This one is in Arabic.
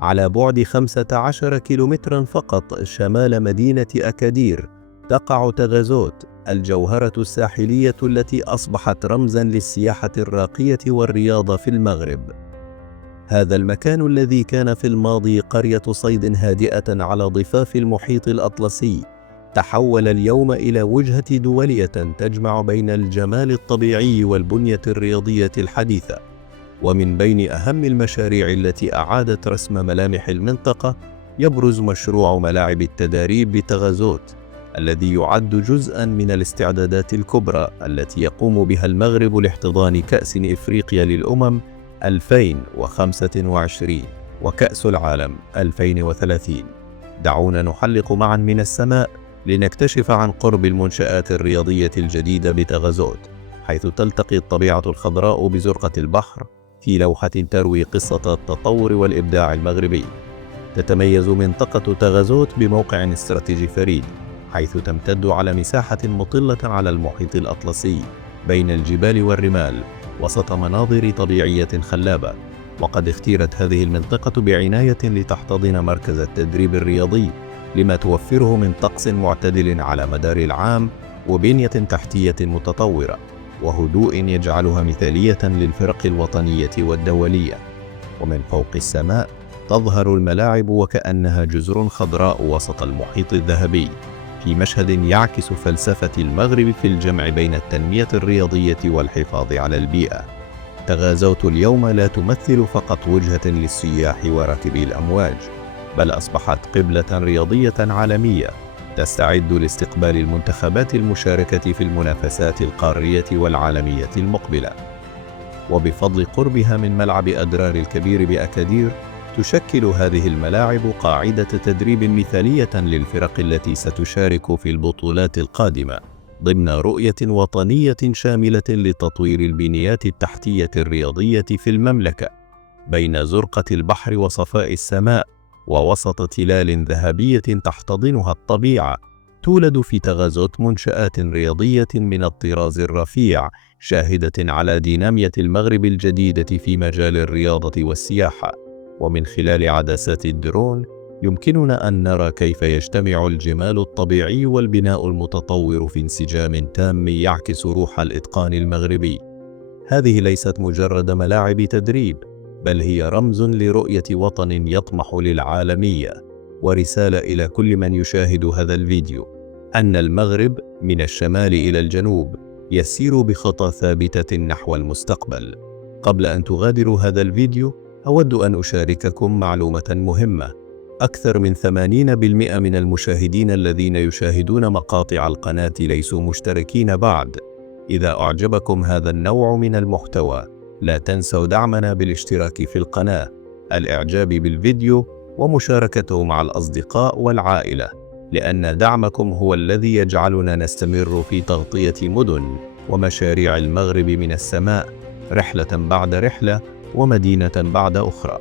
على بعد 15 كيلومترا فقط شمال مدينة أكادير تقع تغازوت، الجوهرة الساحلية التي أصبحت رمزا للسياحة الراقية والرياضة في المغرب. هذا المكان الذي كان في الماضي قرية صيد هادئة على ضفاف المحيط الأطلسي تحول اليوم إلى وجهة دولية تجمع بين الجمال الطبيعي والبنية الرياضية الحديثة. ومن بين أهم المشاريع التي أعادت رسم ملامح المنطقة يبرز مشروع ملاعب التدريب بتغازوت، الذي يعد جزءا من الاستعدادات الكبرى التي يقوم بها المغرب لاحتضان كأس إفريقيا للأمم 2025 وكأس العالم 2030. دعونا نحلق معا من السماء لنكتشف عن قرب المنشآت الرياضية الجديدة بتغازوت، حيث تلتقي الطبيعة الخضراء بزرقة البحر في لوحة تروي قصة التطور والإبداع المغربي. تتميز منطقة تغازوت بموقع استراتيجي فريد، حيث تمتد على مساحة مطلة على المحيط الأطلسي بين الجبال والرمال وسط مناظر طبيعية خلابة. وقد اختيرت هذه المنطقة بعناية لتحتضن مركز التدريب الرياضي لما توفره من طقس معتدل على مدار العام وبنية تحتية متطورة وهدوء يجعلها مثالية للفرق الوطنية والدولية. ومن فوق السماء تظهر الملاعب وكأنها جزر خضراء وسط المحيط الذهبي، في مشهد يعكس فلسفة المغرب في الجمع بين التنمية الرياضية والحفاظ على البيئة. تغازوت اليوم لا تمثل فقط وجهة للسياح وراكبي الأمواج، بل أصبحت قبلة رياضية عالمية تستعد لاستقبال المنتخبات المشاركة في المنافسات القارية والعالمية المقبلة. وبفضل قربها من ملعب أدرار الكبير بأكادير، تشكل هذه الملاعب قاعدة تدريب مثالية للفرق التي ستشارك في البطولات القادمة ضمن رؤية وطنية شاملة لتطوير البنيات التحتية الرياضية في المملكة بين زرقة البحر وصفاء السماء ووسط تلال ذهبية تحتضنها الطبيعة. تولد في تغازوت منشآت رياضية من الطراز الرفيع، شاهدة على دينامية المغرب الجديدة في مجال الرياضة والسياحة. ومن خلال عدسات الدرون يمكننا أن نرى كيف يجتمع الجمال الطبيعي والبناء المتطور في انسجام تام يعكس روح الإتقان المغربي. هذه ليست مجرد ملاعب تدريب، بل هي رمز لرؤية وطن يطمح للعالمية، ورسالة إلى كل من يشاهد هذا الفيديو أن المغرب من الشمال إلى الجنوب يسير بخطى ثابتة نحو المستقبل. قبل أن تغادروا هذا الفيديو أود أن أشارككم معلومة مهمة. أكثر من 80% من المشاهدين الذين يشاهدون مقاطع القناة ليسوا مشتركين بعد. إذا أعجبكم هذا النوع من المحتوى لا تنسوا دعمنا بالاشتراك في القناة، الإعجاب بالفيديو، ومشاركته مع الأصدقاء والعائلة، لأن دعمكم هو الذي يجعلنا نستمر في تغطية مدن ومشاريع المغرب من السماء، رحلة بعد رحلة ومدينة بعد أخرى.